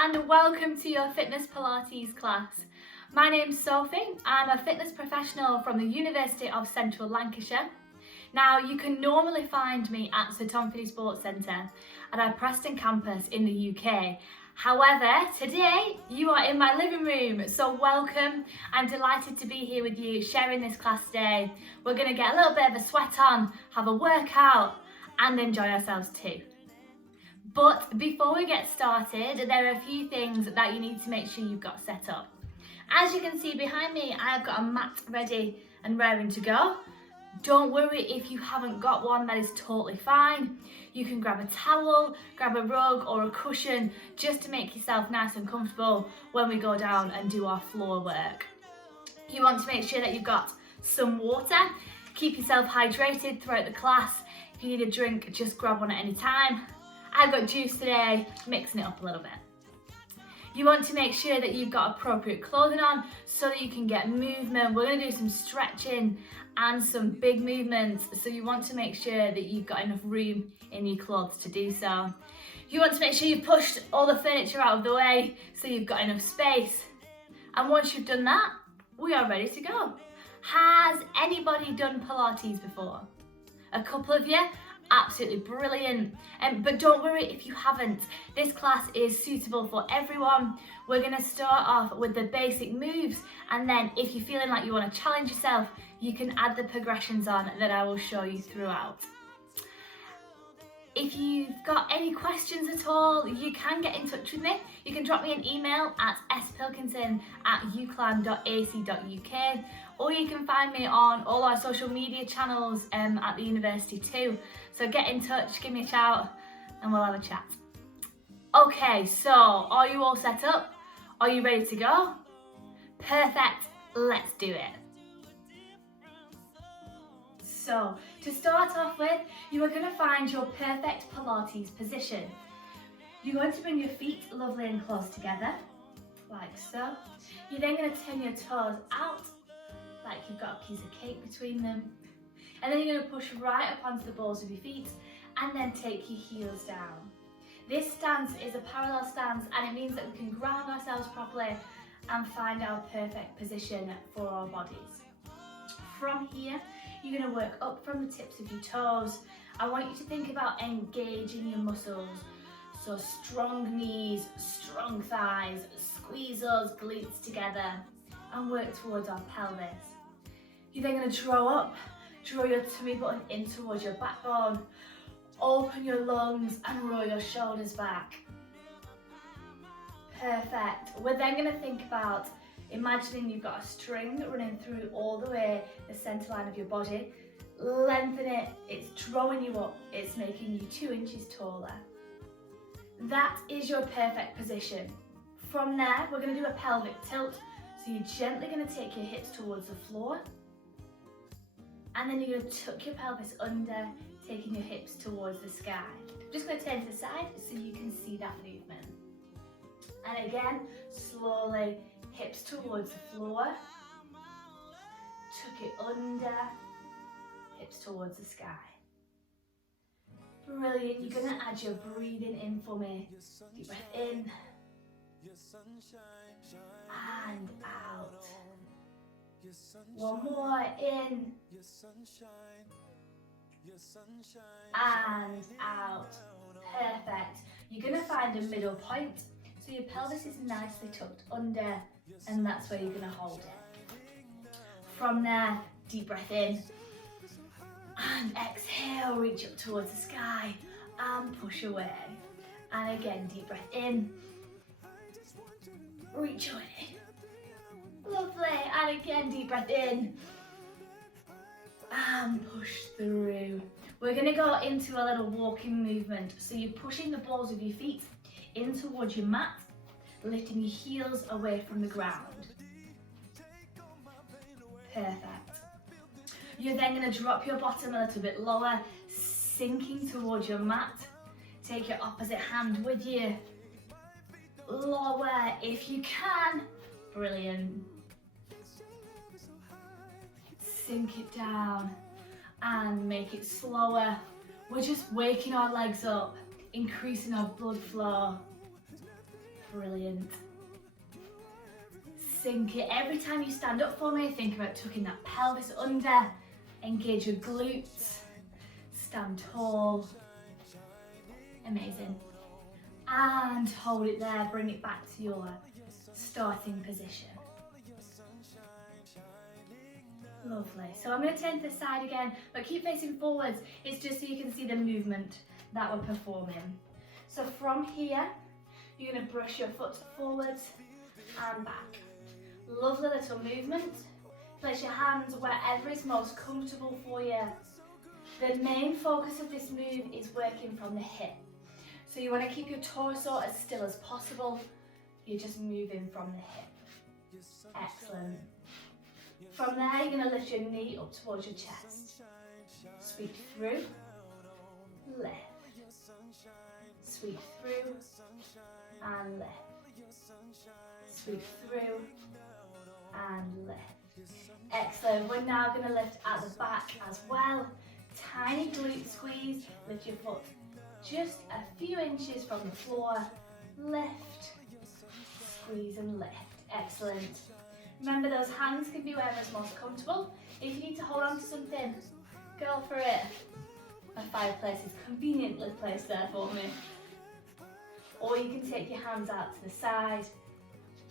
and welcome to your Fitness Pilates class. My name's Sophie. I'm a fitness professional from the University of Central Lancashire. Now, you can normally find me at Sir Tom Finney Sports Centre at our Preston campus in the UK. However, today you are in my living room, so welcome. I'm delighted to be here with you, sharing this class today. We're going to get a little bit of a sweat on, have a workout, and enjoy ourselves too. But before we get started, there are a few things that you need to make sure you've got set up. As you can see behind me, I've got a mat ready and raring to go. Don't worry if you haven't got one, that is totally fine. You can grab a towel, grab a rug or a cushion just to make yourself nice and comfortable when we go down and do our floor work. You want to make sure that you've got some water. Keep yourself hydrated throughout the class. If you need a drink, just grab one at any time. I've got juice today, mixing it up a little bit. You want to make sure that you've got appropriate clothing on so that you can get movement. We're going to do some stretching and some big movements, so you want to make sure that you've got enough room in your clothes to do so. You want to make sure you've pushed all the furniture out of the way so you've got enough space. And once you've done that, we are ready to go. Has anybody done Pilates before? A couple of you? Absolutely brilliant. But don't worry if you haven't. This class is suitable for everyone. We're going to start off with the basic moves, and then if you're feeling like you want to challenge yourself, you can add the progressions on that I will show you throughout. If you've got any questions at all, you can get in touch with me. You can drop me an email at spilkington@uclan.ac.uk, or you can find me on all our social media channels at the university too. So get in touch, give me a shout, and we'll have a chat. Okay, so are you all set up? Are you ready to go? Perfect, let's do it. So, to start off with, you are going to find your perfect Pilates position. You're going to bring your feet lovely and close together, like so. You're then going to turn your toes out, like you've got a piece of cake between them. And then you're going to push right up onto the balls of your feet, and then take your heels down. This stance is a parallel stance, and it means that we can ground ourselves properly and find our perfect position for our bodies. From here, you're going to work up from the tips of your toes. I want you to think about engaging your muscles. So strong knees, strong thighs, squeeze those glutes together and work towards our pelvis. You're then going to draw your tummy button in towards your backbone, open your lungs and roll your shoulders back. Perfect. We're then going to think about imagining you've got a string running through all the way the centre line of your body. Lengthen it, it's drawing you up, it's making you 2 inches taller. That is your perfect position. From there, we're going to do a pelvic tilt. So you're gently going to take your hips towards the floor, and then you're going to tuck your pelvis under, taking your hips towards the sky. I'm just going to turn to the side so you can see that movement. And again, slowly, hips towards the floor, tuck it under, hips towards the sky. Brilliant, you're going to add your breathing in for me. Deep breath in, and out. One more, in, and out. Perfect. You're going to find a middle point, so your pelvis is nicely tucked under, and that's where you're going to hold it. From there, deep breath in, and exhale, reach up towards the sky, and push away. And again, deep breath in, reach away. Lovely, and again, deep breath in, and push through. We're going to go into a little walking movement. So you're pushing the balls of your feet in towards your mat, lifting your heels away from the ground. Perfect. You're then going to drop your bottom a little bit lower, sinking towards your mat. Take your opposite hand with you. Lower if you can. Brilliant. Sink it down and make it slower. We're just waking our legs up, increasing our blood flow. Brilliant. Sink it. Every time you stand up for me, think about tucking that pelvis under, engage your glutes, stand tall. Amazing. And hold it there, bring it back to your starting position. Lovely. So I'm going to turn to the side again, but keep facing forwards. It's just so you can see the movement that we're performing. So from here, you're going to brush your foot forwards and back. Lovely little movement. Place your hands wherever is most comfortable for you. The main focus of this move is working from the hip. So you want to keep your torso as still as possible. You're just moving from the hip. Excellent. From there, you're going to lift your knee up towards your chest. Sweep through, lift. Sweep through, and lift. Sweep through, and lift. Excellent. We're now going to lift at the back as well. Tiny glute squeeze. Lift your foot just a few inches from the floor. Lift, squeeze and lift. Excellent. Remember, those hands can be wherever's most comfortable. If you need to hold on to something, go for it. My fireplace is conveniently placed there for me. Or you can take your hands out to the side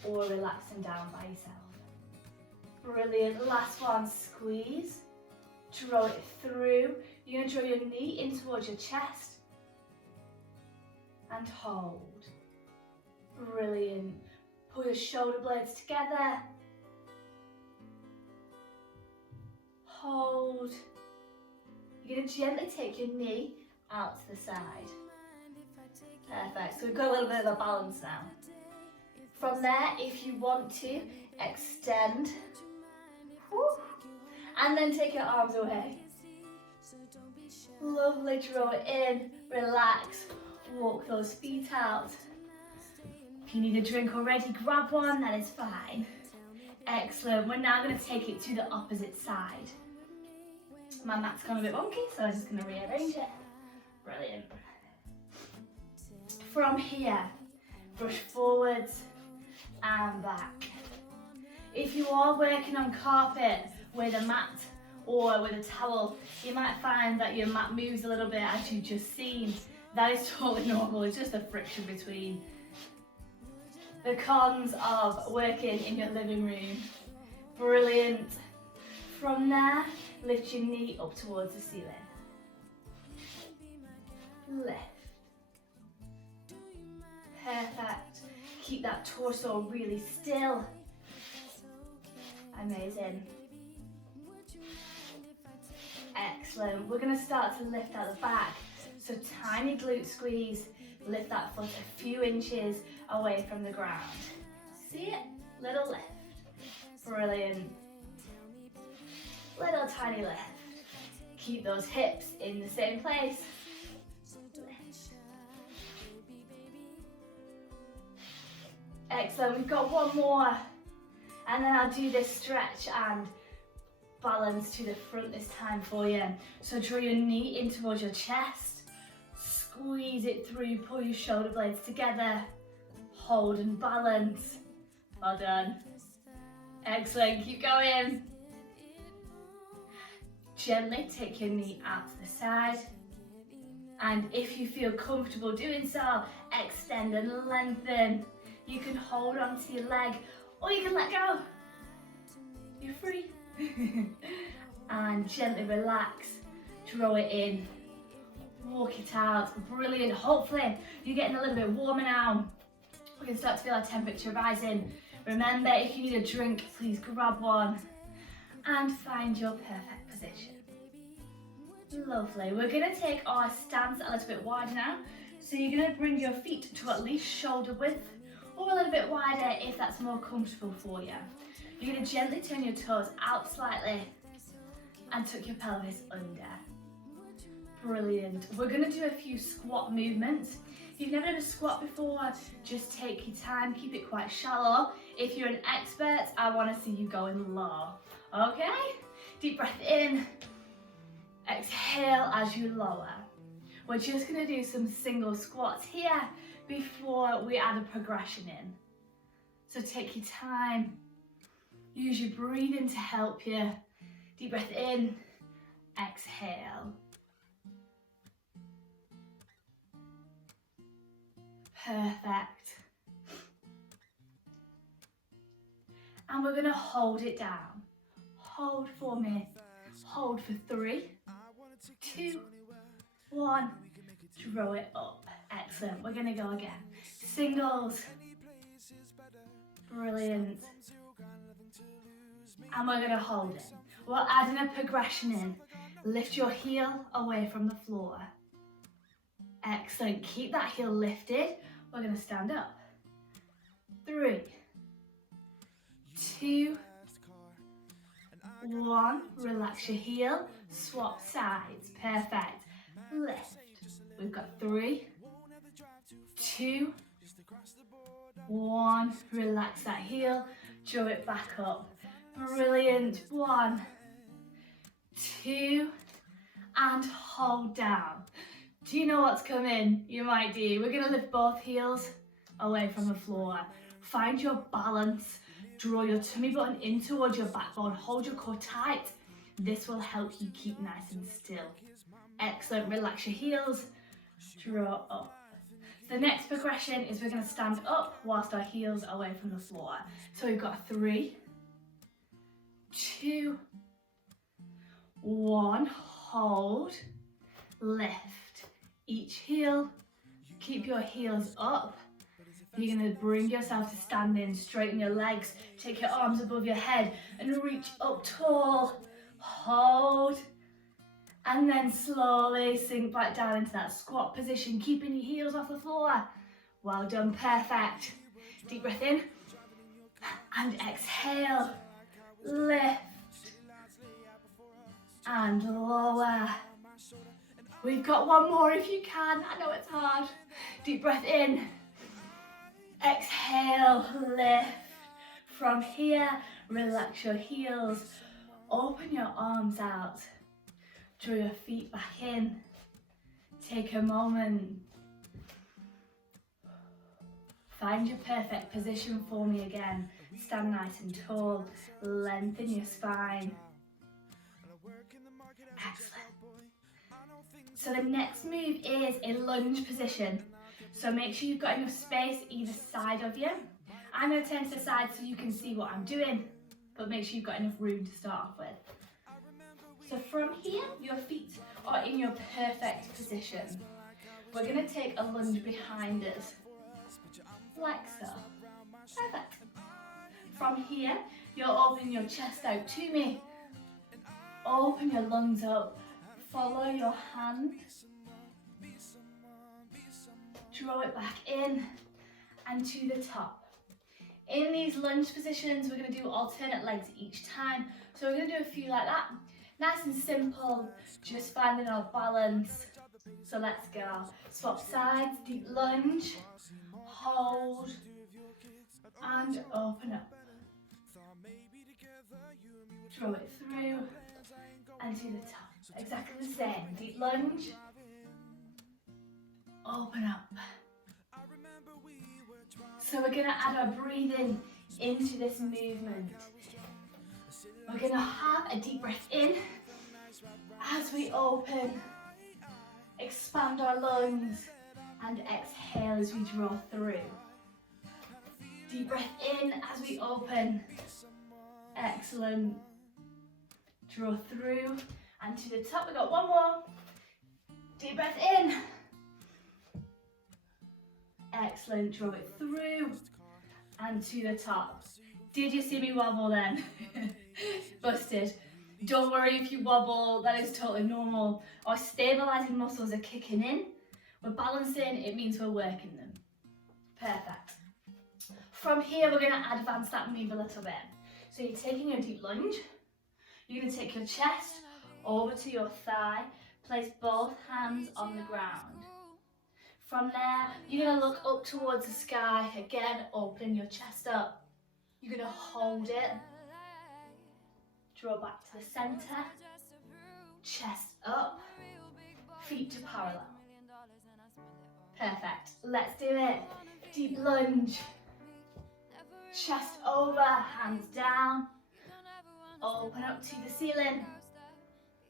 or relax them down by yourself. Brilliant. Last one, squeeze. Draw it through. You're going to draw your knee in towards your chest and hold. Brilliant. Pull your shoulder blades together. Hold. You're going to gently take your knee out to the side. Perfect. So we've got a little bit of a balance now. From there, if you want to, extend. Woo. And then take your arms away. Lovely. Draw it in. Relax. Walk those feet out. If you need a drink already, grab one. That is fine. Excellent. We're now going to take it to the opposite side. My mat's gone a bit wonky, so I'm just going to rearrange it. Brilliant. From here, brush forwards and back. If you are working on carpet with a mat or with a towel, you might find that your mat moves a little bit as you've just seen. That is totally normal. It's just a friction between. The cons of working in your living room. Brilliant. From there, lift your knee up towards the ceiling. Lift. Perfect. Keep that torso really still. Amazing. Excellent. We're going to start to lift out the back. So tiny glute squeeze. Lift that foot a few inches away from the ground. See it? Little lift. Brilliant. Little tiny lift. Keep those hips in the same place. Lift. Excellent. We've got one more. And then I'll do this stretch and balance to the front this time for you. So draw your knee in towards your chest. Squeeze it through, pull your shoulder blades together, hold and balance. Well done. Excellent, keep going. Gently take your knee out to the side. And if you feel comfortable doing so, extend and lengthen. You can hold onto your leg or you can let go. You're free. And gently relax, draw it in. Walk it out. Brilliant. Hopefully you're getting a little bit warmer now. We can start to feel our temperature rising. Remember, if you need a drink, please grab one and find your perfect position. Lovely. We're going to take our stance a little bit wider now. So you're going to bring your feet to at least shoulder width or a little bit wider if that's more comfortable for you. You're going to gently turn your toes out slightly and tuck your pelvis under. Brilliant. We're going to do a few squat movements. If you've never done a squat before, just take your time, keep it quite shallow. If you're an expert, I want to see you going low. Okay? Deep breath in. Exhale as you lower. We're just going to do some single squats here, before we add a progression in. So take your time, use your breathing to help you. Deep breath in, exhale. Perfect. And we're gonna hold it down. Hold for me. Hold for 3, 2, 1. Draw it up. Excellent. We're gonna go again. Singles. Brilliant. And we're gonna hold it. We're adding a progression in. Lift your heel away from the floor. Excellent. Keep that heel lifted. We're gonna stand up. 3, 2, 1. Relax your heel. Swap sides. Perfect. Lift. We've got 3, 2, 1. Relax that heel. Draw it back up. Brilliant. 1, 2, and hold down. Do you know what's coming? You might do. We're gonna lift both heels away from the floor. Find your balance. Draw your tummy button in towards your backbone. Hold your core tight. This will help you keep nice and still. Excellent. Relax your heels. Draw up. The next progression is we're going to stand up whilst our heels are away from the floor. So we've got 3, 2, 1. Hold. Lift. Each heel. Keep your heels up. You're going to bring yourself to standing. Straighten your legs. Take your arms above your head and reach up tall. Hold. And then slowly sink back down into that squat position, keeping your heels off the floor. Well done, perfect. Deep breath in and exhale. Lift and lower. We've got one more if you can. I know it's hard. Deep breath in. Exhale, lift. From here, relax your heels. Open your arms out. Draw your feet back in. Take a moment. Find your perfect position for me again. Stand nice and tall. Lengthen your spine. Excellent. So the next move is a lunge position. So make sure you've got enough space either side of you. I'm going to turn to the side so you can see what I'm doing, but make sure you've got enough room to start off with. So from here, your feet are in your perfect position. We're going to take a lunge behind us, like so. Perfect. From here, you'll open your chest out to me. Open your lungs up. Follow your hand. Draw it back in and to the top. In these lunge positions, we're going to do alternate legs each time. So we're going to do a few like that. Nice and simple, just finding our balance. So let's go. Swap sides, deep lunge, hold, and open up. Draw it through, and to the top. Exactly the same. Deep lunge, open up. So we're going to add our breathing into this movement. We're going to have a deep breath in as we open, expand our lungs, and exhale as we draw through. Deep breath in as we open. Excellent. Draw through and to the top. We got one more. Deep breath in. Excellent. Draw it through and to the top. Did you see me wobble then? Busted. Don't worry if you wobble, that is totally normal. Our stabilizing muscles are kicking in. We're balancing, it means we're working them. Perfect. From here, we're going to advance that move a little bit. So you're taking your deep lunge. You're going to take your chest over to your thigh. Place both hands on the ground. From there, you're going to look up towards the sky. Again, opening your chest up. You're going to hold it. Draw back to the center. Chest up. Feet to parallel. Perfect. Let's do it. Deep lunge. Chest over, hands down. Open up to the ceiling.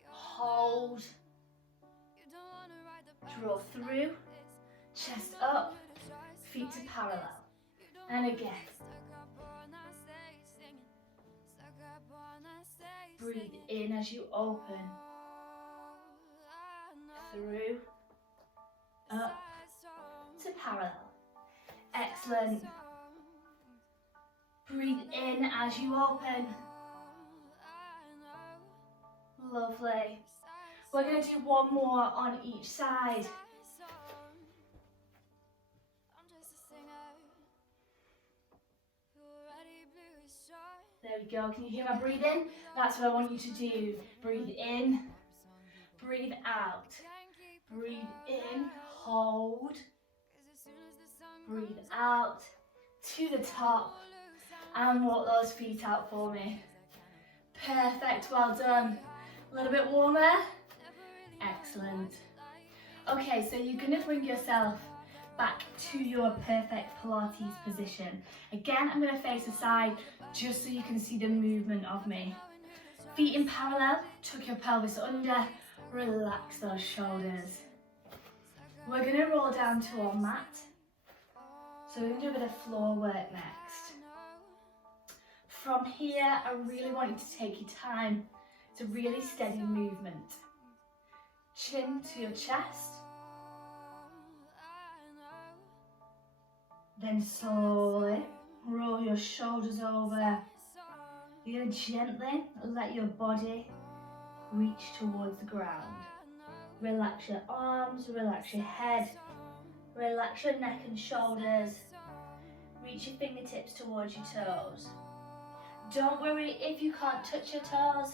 Hold. Draw through. Chest up. Feet to parallel. And again. Breathe in as you open. Through. Up. To parallel. Excellent. Breathe in as you open. Lovely. We're going to do one more on each side. There we go. Can you hear my breathing? That's what I want you to do. Breathe in. Breathe out. Breathe in. Hold. Breathe out. To the top. And walk those feet out for me. Perfect. Well done. A little bit warmer. Excellent. Okay, so you're going to bring yourself back to your perfect Pilates position. Again, I'm going to face aside just so you can see the movement of me. Feet in parallel, tuck your pelvis under, relax those shoulders. We're going to roll down to our mat. So we're going to do a bit of floor work next. From here, I really want you to take your time. It's a really steady movement. Chin to your chest. Then slowly roll your shoulders over. You're going to gently let your body reach towards the ground. Relax your arms, relax your head, relax your neck and shoulders. Reach your fingertips towards your toes. Don't worry if you can't touch your toes.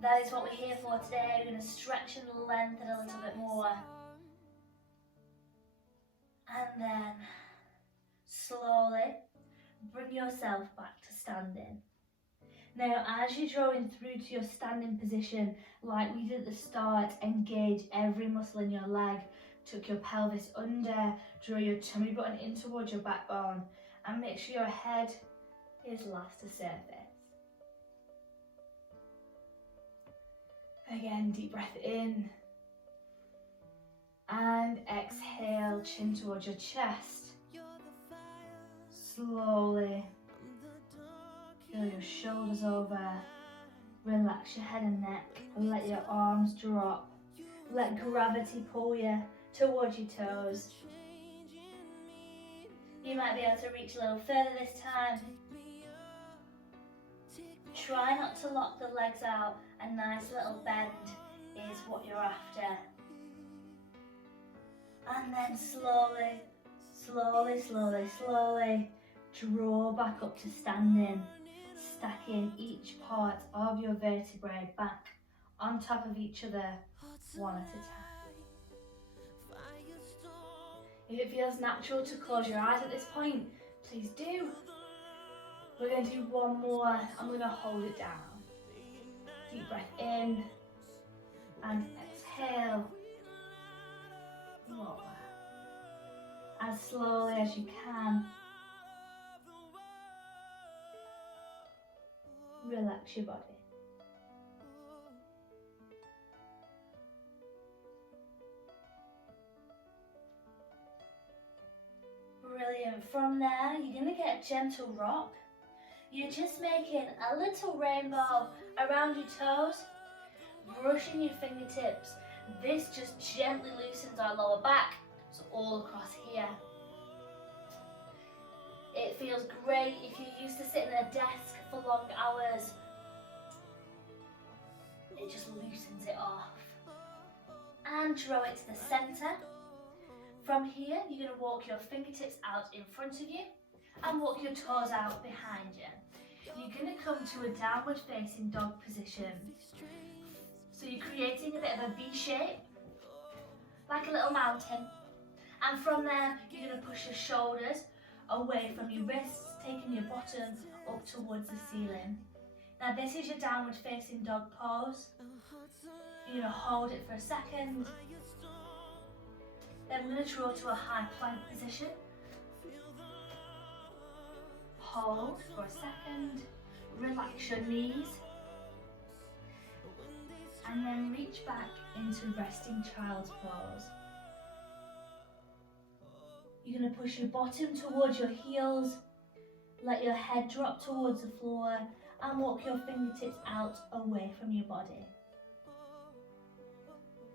That is what we're here for today. We're going to stretch and lengthen a little bit more. And then slowly bring yourself back to standing. Now, as you're drawing through to your standing position, like we did at the start, engage every muscle in your leg. Tuck your pelvis under, draw your tummy button in towards your backbone, and make sure your head is last to surface. Again, deep breath in. And exhale, chin towards your chest. Slowly feel your shoulders over. Relax your head and neck. Let your arms drop. Let gravity pull you towards your toes. You might be able to reach a little further this time. Try not to lock the legs out. A nice little bend is what you're after. And then slowly, slowly, slowly, slowly draw back up to standing, stacking each part of your vertebrae back on top of each other, one at a time. If it feels natural to close your eyes at this point, please do. We're going to do one more. I'm going to hold it down. Deep breath in and exhale. Lower. As slowly as you can. Relax your body. Brilliant. From there, you're going to get a gentle rock. You're just making a little rainbow around your toes, brushing your fingertips. This just gently loosens our lower back, so all across here. It feels great if you're used to sitting at a desk for long hours. It just loosens it off. And draw it to the centre. From here, you're going to walk your fingertips out in front of you and walk your toes out behind you. You're going to come to a downward facing dog position. So you're creating a bit of a V shape, like a little mountain. And from there, you're going to push your shoulders away from your wrists, taking your bottom up towards the ceiling. Now this is your downward facing dog pose. You're going to hold it for a second. Then we're going to draw to a high plank position. Hold for a second, relax your knees, and then reach back into resting child's pose. You're going to push your bottom towards your heels, let your head drop towards the floor, and walk your fingertips out away from your body.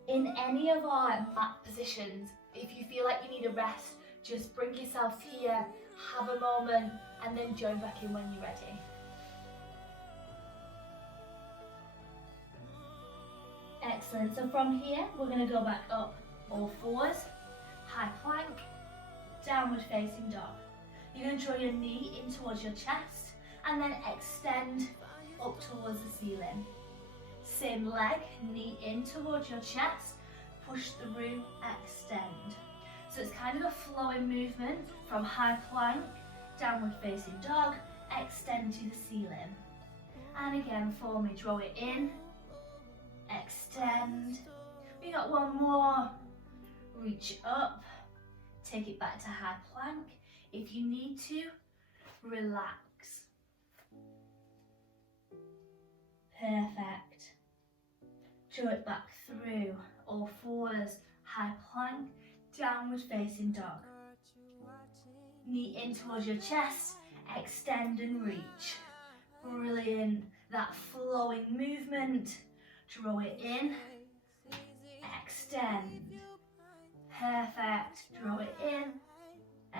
In any of our mat positions, if you feel like you need a rest, just bring yourself here, have a moment, and then join back in when you're ready. Excellent. So from here, we're going to go back up all fours, high plank, downward facing dog. You're going to draw your knee in towards your chest and then extend up towards the ceiling. Same leg, knee in towards your chest, push through, extend. So it's kind of a flowing movement from high plank, downward facing dog, extend to the ceiling. And again for me, draw it in, extend. We got one more, reach up, take it back to high plank. If you need to, relax. Perfect. Draw it back through, all fours, high plank, downward facing dog. Knee in towards your chest, extend and reach. Brilliant, that flowing movement. Draw it in, extend. Perfect, draw it in,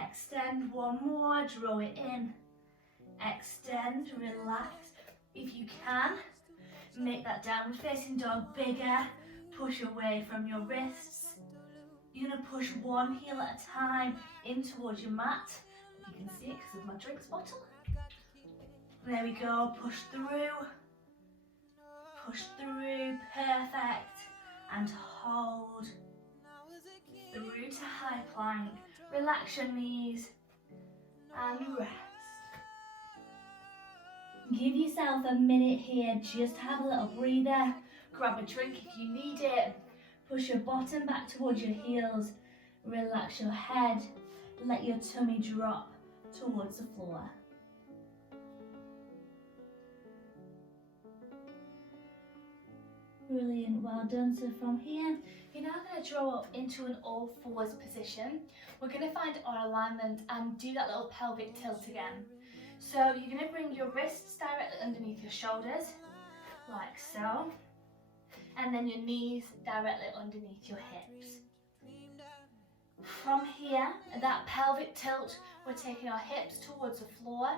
extend. One more, draw it in, extend, relax. If you can, make that downward facing dog bigger, push away from your wrists. You're going to push one heel at a time in towards your mat. You can see it because of my drinks bottle. There we go, push through, perfect, and hold. Through to high plank, relax your knees and rest. Give yourself a minute here, just have a little breather, grab a drink if you need it, push your bottom back towards your heels, relax your head, let your tummy drop towards the floor. Brilliant, well done. So from here, you're now going to draw up into an all fours position. We're going to find our alignment and do that little pelvic tilt again. So you're going to bring your wrists directly underneath your shoulders, like so, and then your knees directly underneath your hips. From here, that pelvic tilt, we're taking our hips towards the floor,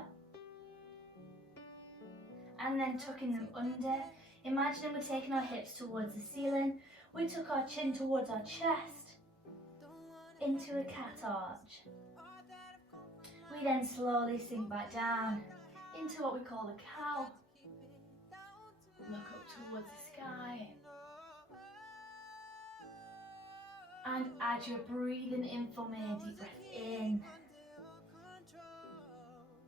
and then tucking them under. Imagine we're taking our hips towards the ceiling. We took our chin towards our chest, into a cat arch. We then slowly sink back down into what we call the cow. Look up towards the sky. And as you're breathing in for me, deep breath in.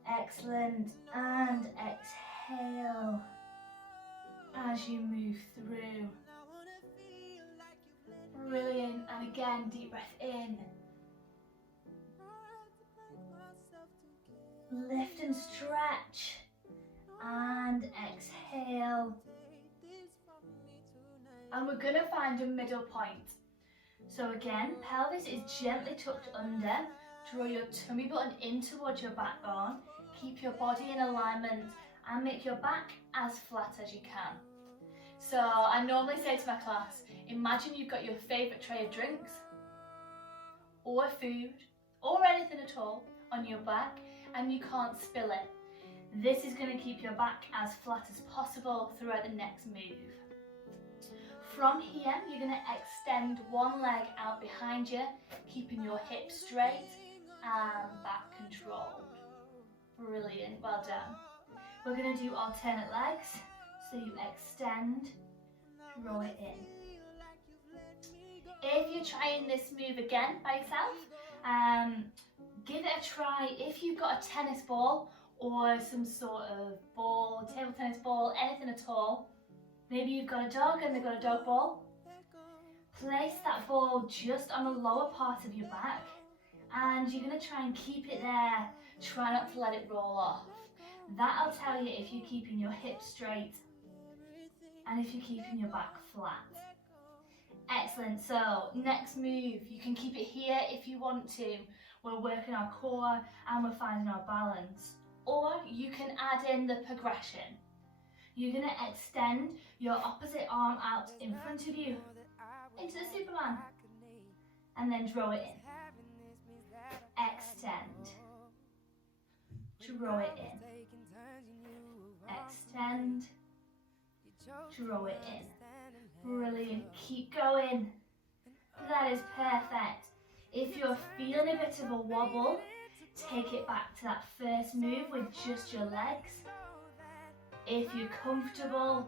Excellent. And exhale as you move through. Brilliant. And again, deep breath in. Lift and stretch. And exhale. And we're going to find a middle point. So again, pelvis is gently tucked under. Draw your tummy button in towards your backbone. Keep your body in alignment and make your back as flat as you can. So I normally say to my class, imagine you've got your favourite tray of drinks or food or anything at all on your back and you can't spill it. This is going to keep your back as flat as possible throughout the next move. From here, you're going to extend one leg out behind you, keeping your hips straight and back controlled. Brilliant, well done. We're going to do alternate legs, so you extend, draw it in. If you're trying this move again by yourself, give it a try. If you've got a tennis ball or some sort of ball, table tennis ball, anything at all, maybe you've got a dog and they've got a dog ball, Place that ball just on the lower part of your back, and you're going to try and keep it there. Try not to let it roll off. That'll tell you if you're keeping your hips straight and if you're keeping your back flat. Excellent. So next move, you can keep it here if you want to. We're working our core and we're finding our balance. Or you can add in the progression. You're going to extend your opposite arm out in front of you into the Superman, and then draw it in. Extend. Draw it in. Extend. Draw it in. Brilliant. Keep going. That is perfect. If you're feeling a bit of a wobble, take it back to that first move with just your legs. If you're comfortable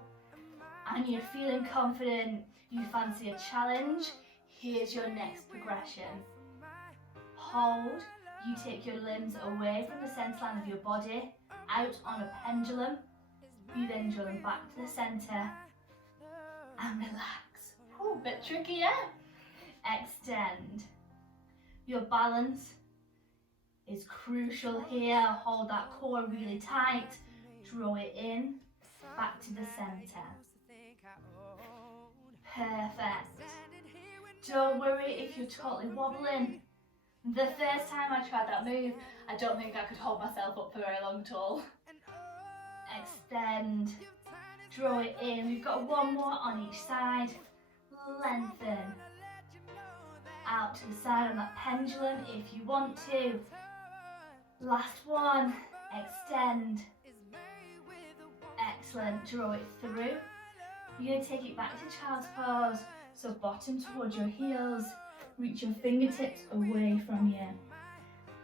and you're feeling confident, you fancy a challenge, here's your next progression. Hold. You take your limbs away from the centre line of your body, out on a pendulum. You then draw them back to the centre and relax. Ooh, a bit trickier. Extend. Your balance is crucial here. Hold that core really tight. Draw it in, back to the centre. Perfect. Don't worry if you're totally wobbling. The first time I tried that move, I don't think I could hold myself up for very long at all. Extend. Draw it in. We've got one more on each side. Lengthen. Out to the side on that pendulum if you want to. Last one. Extend. Excellent. Draw it through. You're going to take it back to child's pose. So bottom towards your heels. Reach your fingertips away from you.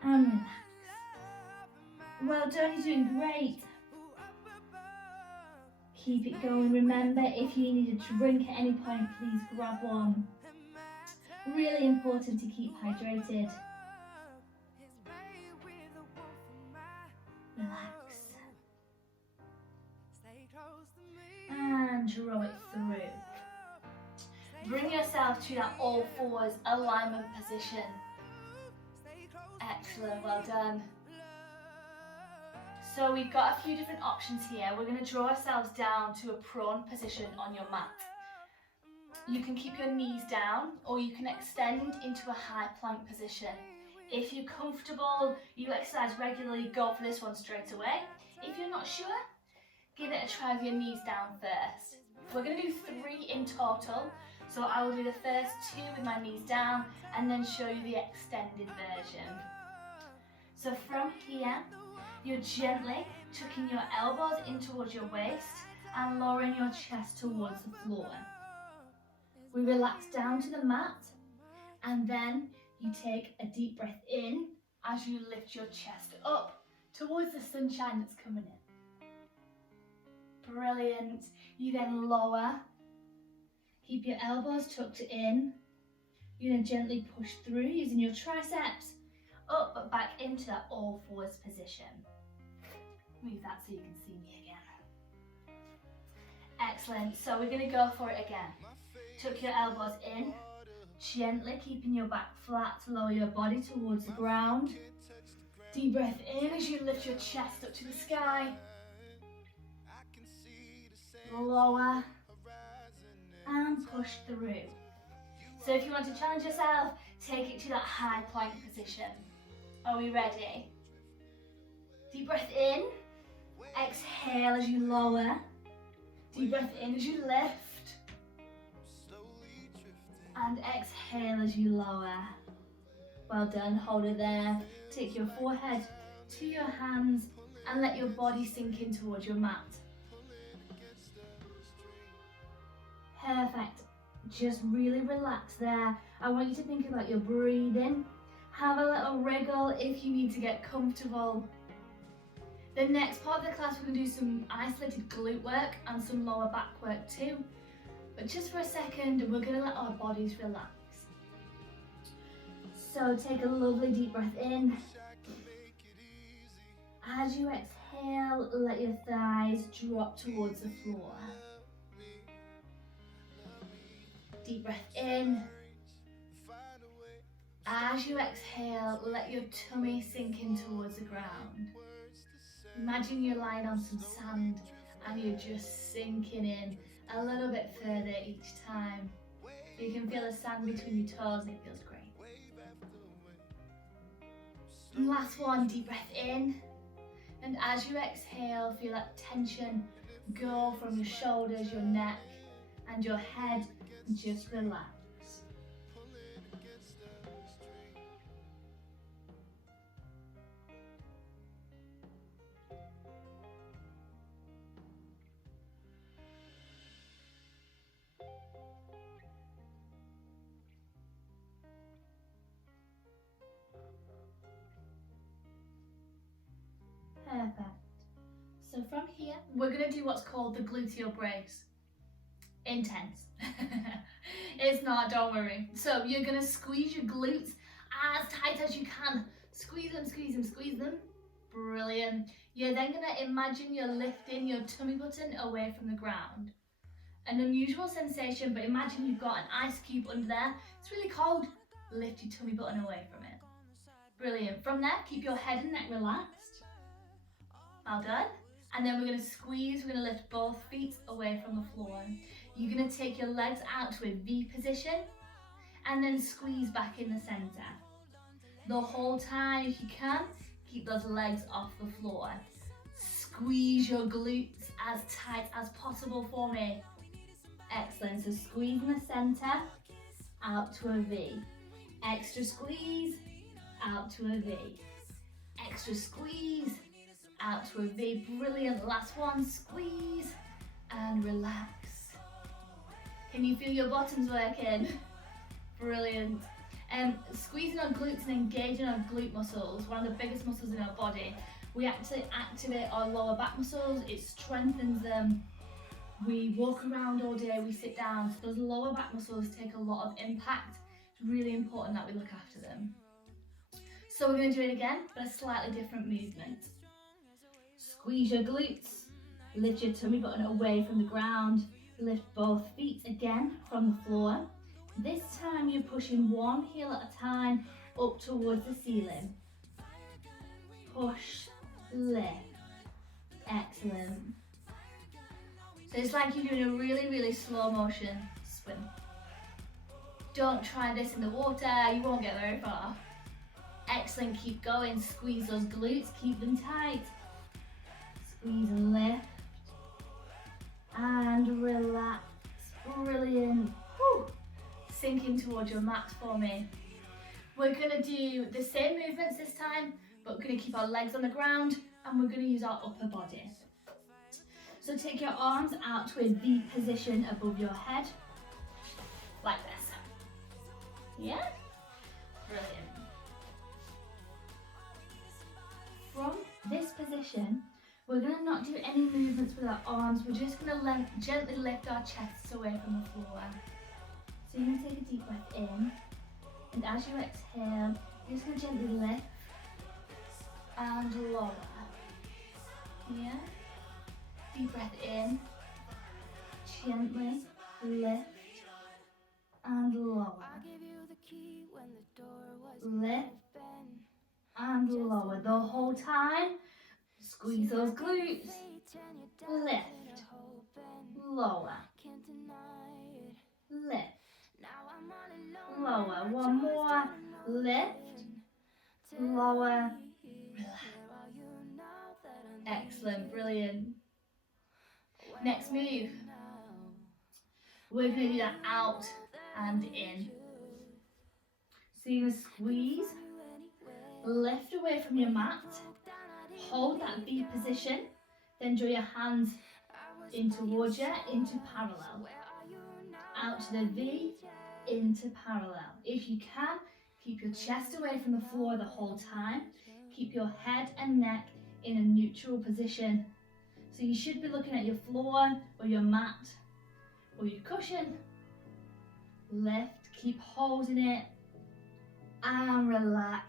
And relax. Well done, you're doing great. Keep it going. Remember, if you need a drink at any point, please grab one. Really important to keep hydrated. Relax. And draw it through. Bring yourself to that all fours alignment position. Excellent, well done. So we've got a few different options here. We're going to draw ourselves down to a prone position on your mat. You can keep your knees down or you can extend into a high plank position. If you're comfortable, you exercise regularly, go for this one straight away. If you're not sure, give it a try with your knees down first. We're going to do 3 in total. So I will do the first 2 with my knees down and then show you the extended version. So from here, you're gently tucking your elbows in towards your waist and lowering your chest towards the floor. We relax down to the mat and then you take a deep breath in as you lift your chest up towards the sunshine that's coming in. Brilliant. You then lower. Keep your elbows tucked in. You're going to gently push through using your triceps up but back into that all fours position. Move that so you can see me again. Excellent. So we're going to go for it again. Tuck your elbows in, gently keeping your back flat to lower your body towards the ground. Deep breath in as you lift your chest up to the sky. Lower. And push through. So if you want to challenge yourself, take it to that high plank position. Are we ready? Deep breath in. Exhale as you lower. Deep breath in as you lift. And exhale as you lower. Well done, hold it there. Take your forehead to your hands and let your body sink in towards your mat. Perfect. Just really relax there. I want you to think about your breathing. Have a little wriggle if you need to get comfortable. The next part of the class, we're going to do some isolated glute work and some lower back work too. But just for a second, we're going to let our bodies relax. So take a lovely deep breath in. As you exhale, let your thighs drop towards the floor. deep breath in. As you exhale, let your tummy sink in towards the ground. Imagine you're lying on some sand and you're just sinking in a little bit further each time. You can feel the sand between your toes and it feels great. And last one, deep breath in. And as you exhale, feel that tension go from your shoulders, your neck, and your head, and just relax. Perfect. So from here, we're going to do what's called the gluteal brace. Intense. It's not, don't worry. So you're going to squeeze your glutes as tight as you can. Squeeze them, squeeze them, squeeze them. Brilliant. You're then going to imagine you're lifting your tummy button away from the ground. An unusual sensation, but imagine you've got an ice cube under there. It's really cold. Lift your tummy button away from it. Brilliant. From there, keep your head and neck relaxed. Well done. And then we're going to squeeze, we're going to lift both feet away from the floor. You're going to take your legs out to a V position and then squeeze back in the center. The whole time, if you can, keep those legs off the floor. Squeeze your glutes as tight as possible for me. Excellent. So squeeze in the center, out to a V. Extra squeeze, out to a V. Extra squeeze, out to a V. Brilliant. Last one, squeeze and relax. Can you feel your bottoms working? Brilliant. Squeezing our glutes and engaging our glute muscles, one of the biggest muscles in our body. We actually activate our lower back muscles, it strengthens them. We walk around all day, we sit down, so those lower back muscles take a lot of impact. It's really important that we look after them. So we're going to do it again, but a slightly different movement. Squeeze your glutes, lift your tummy button away from the ground, lift both feet again from the floor. This time you're pushing one heel at a time up towards the ceiling. Push, lift. Excellent. So it's like you're doing a really, really slow motion swim. Don't try this in the water, you won't get very far. Excellent, keep going, squeeze those glutes, keep them tight. Squeeze and lift. And relax, brilliant. Woo. Sink in towards your mat for me. We're gonna do the same movements this time, but we're gonna keep our legs on the ground and we're gonna use our upper body. So take your arms out to a V position above your head, like this. Yeah? Brilliant. From this position, we're going to not do any movements with our arms, we're just going to gently lift our chests away from the floor. So you're going to take a deep breath in, and as you exhale, you're just going to gently lift and lower. Yeah? Deep breath in, gently lift and lower. Lift and lower. The whole time, squeeze those glutes. Lift, lower. Lift, lower. One more. Lift, lower, relax. Excellent, brilliant. Next move. We're going to do that out and in. So you're going to squeeze, lift away from your mat, hold that V position, then draw your hands in towards you, into parallel. Out to the V, into parallel. If you can, keep your chest away from the floor the whole time. Keep your head and neck in a neutral position. So you should be looking at your floor or your mat or your cushion. Lift, keep holding it and relax.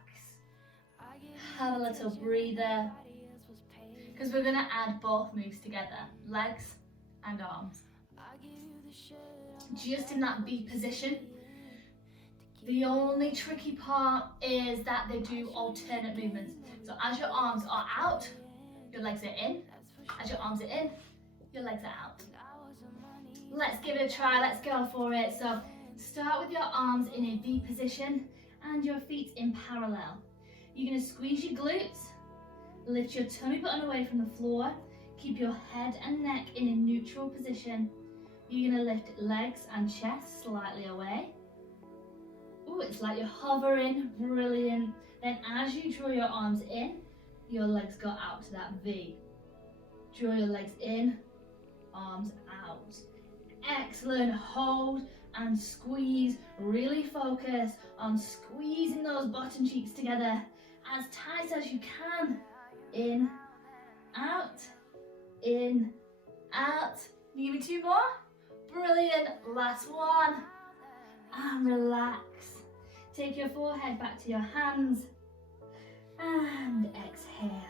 Have a little breather because we're going to add both moves together, legs and arms. just in that V position. The only tricky part is that they do alternate movements. So as your arms are out, your legs are in. As your arms are in, your legs are out. Let's give it a try, let's go for it. So start with your arms in a V position and your feet in parallel. You're going to squeeze your glutes, lift your tummy button away from the floor, keep your head and neck in a neutral position. You're going to lift legs and chest slightly away. Ooh, it's like you're hovering, brilliant. Then as you draw your arms in, your legs go out to that V. Draw your legs in, arms out. Excellent, hold and squeeze. Really focus on squeezing those bottom cheeks together as tight as you can. In, out, in, out. Give me two more. Brilliant, last one. And relax. Take your forehead back to your hands and exhale.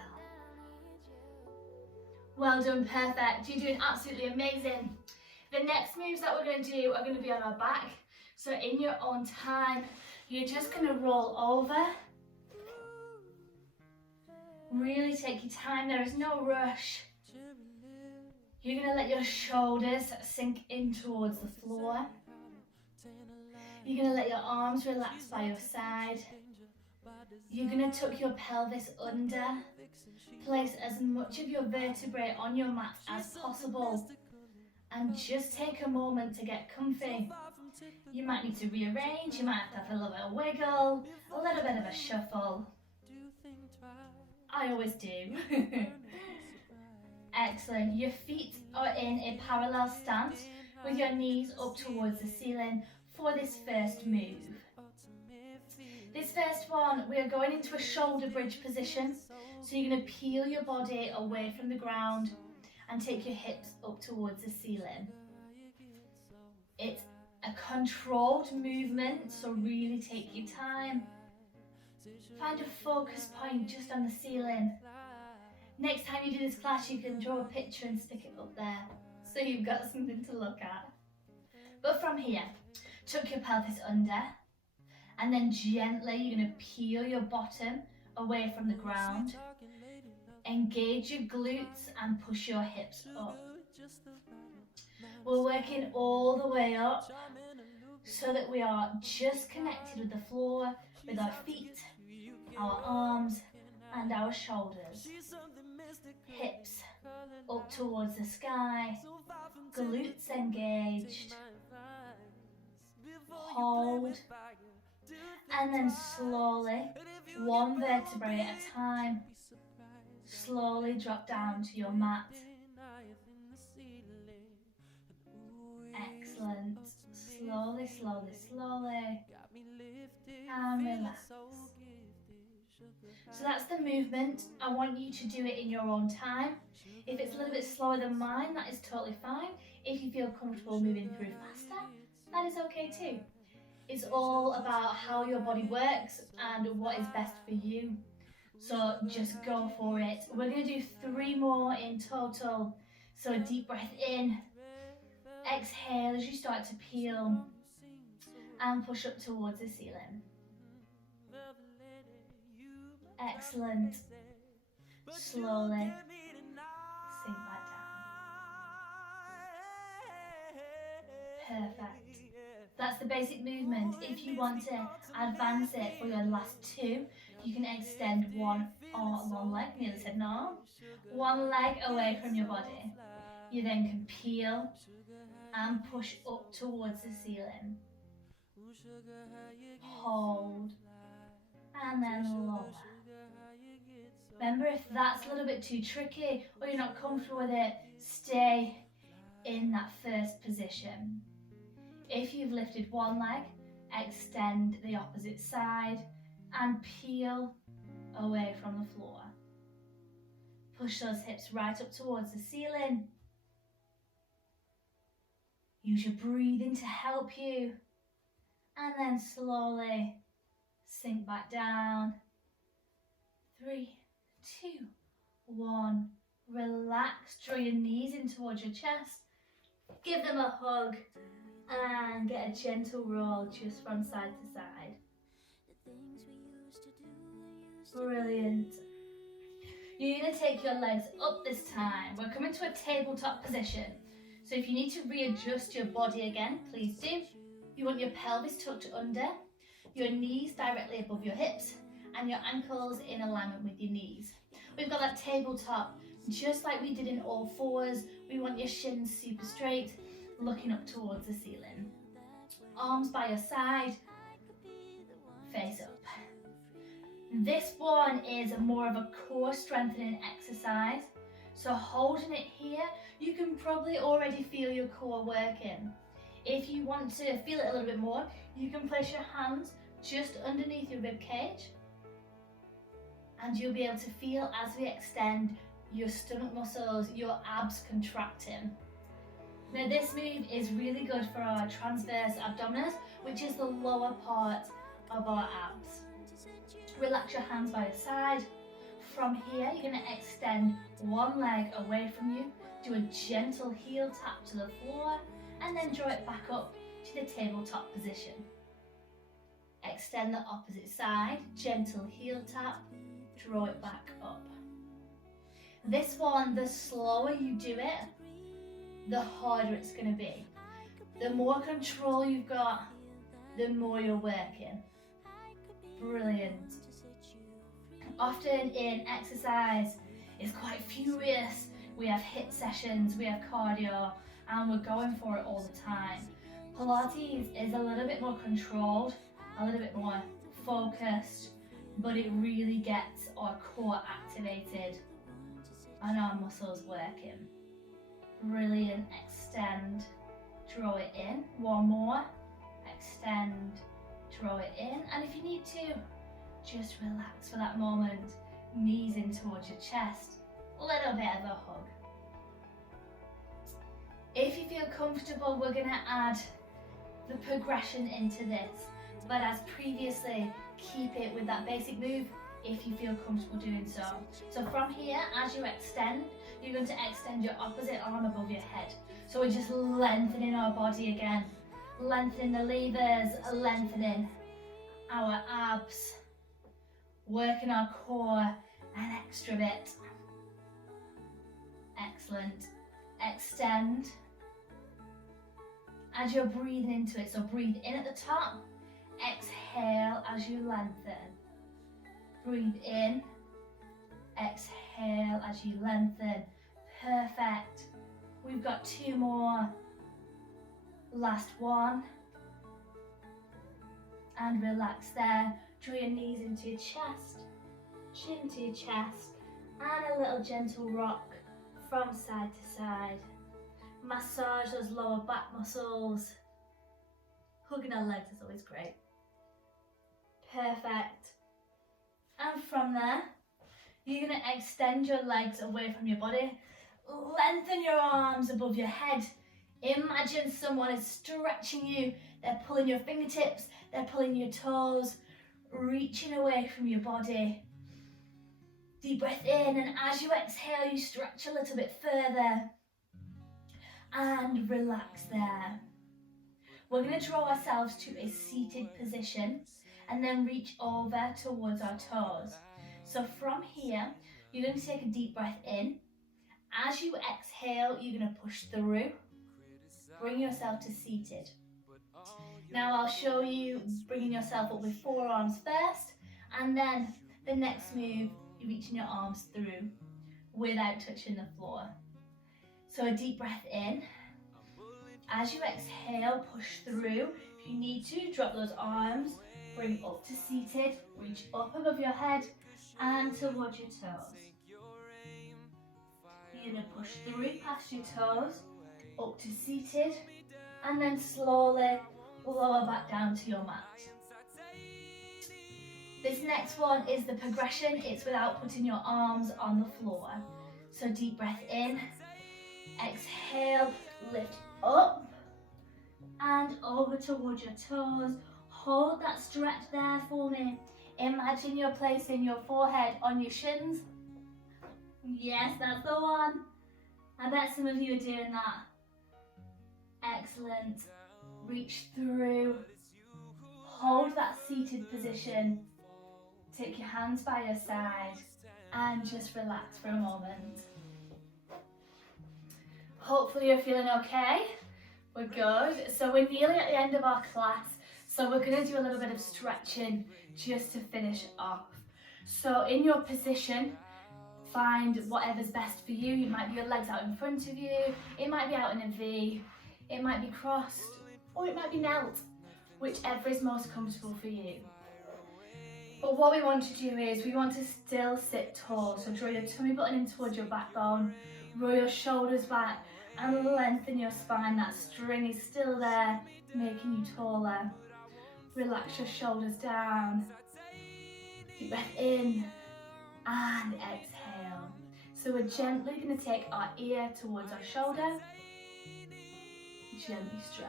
Well done, perfect. You're doing absolutely amazing. The next moves that we're going to do are going to be on our back. So in your own time, you're just going to roll over. Really take your time, there is no rush. You're going to let your shoulders sink in towards the floor. You're going to let your arms relax by your side. You're going to tuck your pelvis under. Place as much of your vertebrae on your mat as possible. And just take a moment to get comfy. You might need to rearrange, you might have to have a little bit of wiggle, a little bit of a shuffle. I always do. Excellent. Your feet are in a parallel stance with your knees up towards the ceiling for this first move. This first one, we are going into a shoulder bridge position. So you're going to peel your body away from the ground and take your hips up towards the ceiling. It's a controlled movement, so really take your time. Find a focus point just on the ceiling. Next time you do this class, you can draw a picture and stick it up there, so you've got something to look at. But from here, tuck your pelvis under, and then gently you're going to peel your bottom away from the ground. Engage your glutes and push your hips up. We're working all the way up so that we are just connected with the floor, with our feet, our arms and our shoulders. Hips up towards the sky, glutes engaged. Hold, and then slowly, one vertebrae at a time, slowly drop down to your mat. Excellent. Slowly, slowly, slowly. And relax. So that's the movement. I want you to do it in your own time. If it's a little bit slower than mine, that is totally fine. If you feel comfortable moving through faster, that is okay too. It's all about how your body works and what is best for you. So just go for it. We're going to do 3 more in total. So a deep breath in. Exhale as you start to peel and push up towards the ceiling. Excellent. Slowly sink back down. Perfect. That's the basic movement. If you want to advance it for your last 2, you can extend one leg, nearly said no, one leg away from your body. You then can peel and push up towards the ceiling. Hold and then lower. Remember, if that's a little bit too tricky or you're not comfortable with it, stay in that first position. If you've lifted one leg, extend the opposite side and peel away from the floor. Push those hips right up towards the ceiling. Use your breathing to help you. And then slowly sink back down. 3, 2, 1. Relax. Draw your knees in towards your chest. Give them a hug. And get a gentle roll just from side to side. Brilliant. You're going to take your legs up this time. We're coming to a tabletop position. So if you need to readjust your body again, please do. You want your pelvis tucked under, your knees directly above your hips, and your ankles in alignment with your knees. We've got that tabletop, just like we did in all fours. We want your shins super straight, looking up towards the ceiling. Arms by your side, face up. This one is more of a core strengthening exercise. So holding it here, you can probably already feel your core working. If you want to feel it a little bit more, you can place your hands just underneath your rib cage, and you'll be able to feel as we extend your stomach muscles, your abs contracting. Now this move is really good for our transverse abdominis, which is the lower part of our abs. Relax your hands by your side. From here, you're going to extend one leg away from you, do a gentle heel tap to the floor, and then draw it back up to the tabletop position. Extend the opposite side, gentle heel tap, draw it back up. This one, the slower you do it, the harder it's going to be. The more control you've got, the more you're working. Brilliant. Often in exercise, it's quite furious. We have HIIT sessions, we have cardio, and we're going for it all the time. Pilates is a little bit more controlled, a little bit more focused, but it really gets our core activated and our muscles working. Brilliant. Extend, draw it in. One more. Extend, draw it in. And if you need to, just relax for that moment. Knees in towards your chest. A little bit of a hug. If you feel comfortable, we're going to add the progression into this. But as previously, keep it with that basic move if you feel comfortable doing so. So from here, as you extend, you're going to extend your opposite arm above your head. So we're just lengthening our body again. Lengthening the levers, lengthening our abs, working our core an extra bit. Excellent. Extend. As you're breathing into it, so breathe in at the top, exhale as you lengthen. Breathe in, exhale as you lengthen. Perfect. We've got two more. Last one. And relax there. Draw your knees into your chest, chin to your chest, and a little gentle rock from side to side. Massage those lower back muscles. Hugging our legs is always great. Perfect. And from there, you're going to extend your legs away from your body. Lengthen your arms above your head. Imagine someone is stretching you. They're pulling your fingertips, they're pulling your toes, reaching away from your body. Deep breath in, and as you exhale, you stretch a little bit further. And relax there. We're going to draw ourselves to a seated position and then reach over towards our toes. So from here, you're going to take a deep breath in. As you exhale, you're going to push through. Bring yourself to seated. Now I'll show you bringing yourself up with forearms first, and then the next move, you're reaching your arms through without touching the floor. So a deep breath in. As you exhale, push through. If you need to, drop those arms, bring up to seated, reach up above your head and towards your toes. You're going to push through past your toes, up to seated, and then slowly lower back down to your mat. This next one is the progression. It's without putting your arms on the floor. So deep breath in, exhale, lift up and over towards your toes. Hold that stretch there for me. Imagine you're placing your forehead on your shins. Yes, that's the one. I bet some of you are doing that. Excellent. reach through, hold that seated position, take your hands by your side and just relax for a moment. Hopefully you're feeling okay. We're good. So we're nearly at the end of our class, so we're going to do a little bit of stretching just to finish off. So in your position, find whatever's best for you. It might be your legs out in front of you, it might be out in a V, it might be crossed, or it might be knelt, whichever is most comfortable for you. But what we want to do is we want to still sit tall. So draw your tummy button in towards your backbone, roll your shoulders back and lengthen your spine. That string is still there, making you taller. Relax your shoulders down. Deep breath in and exhale. So we're gently going to take our ear towards our shoulder. Gently stretch.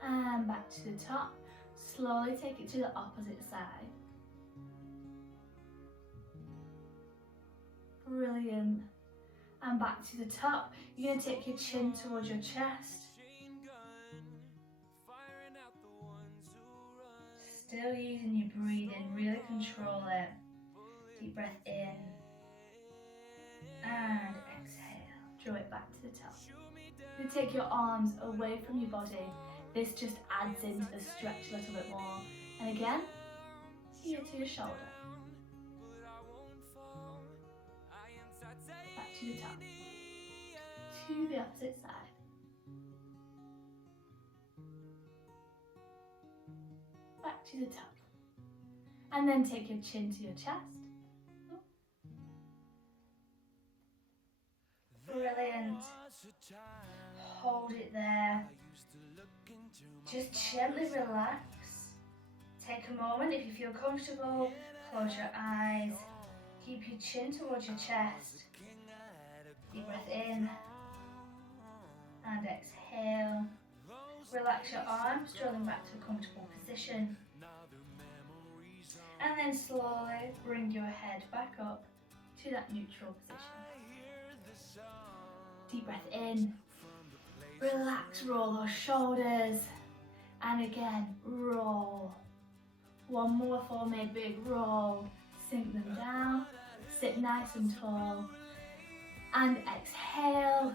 And back to the top. Slowly take it to the opposite side. Brilliant. And back to the top. You're going to take your chin towards your chest. Still using your breathing, really control it. Deep breath in and exhale. Draw it back to the top. You take your arms away from your body. This just adds into the stretch a little bit more. And again, here to your shoulder. Back to the top. To the opposite side. Back to the top. And then take your chin to your chest. Brilliant. Hold it there. Just gently relax. Take a moment, if you feel comfortable, close your eyes. Keep your chin towards your chest. Deep breath in and exhale. Relax your arms, drawing back to a comfortable position. And then slowly bring your head back up to that neutral position. Deep breath in. Relax, roll those shoulders. And again, roll. One more for me, big roll. Sink them down. Sit nice and tall. And exhale.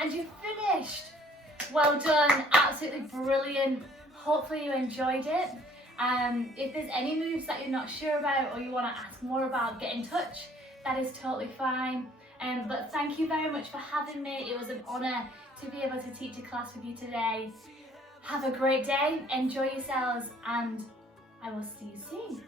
And you're finished. Well done, absolutely brilliant. Hopefully you enjoyed it. If there's any moves that you're not sure about or you want to ask more about, get in touch. That is totally fine. But thank you very much for having me. It was an honour to be able to teach a class with you today. Have a great day, enjoy yourselves, and I will see you soon.